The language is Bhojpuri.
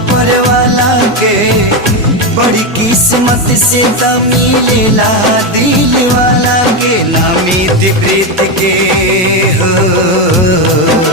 ऊपर वाला के बड़ी किस्मत से त मिलेला दिल वाला के नामी प्रीत के हो।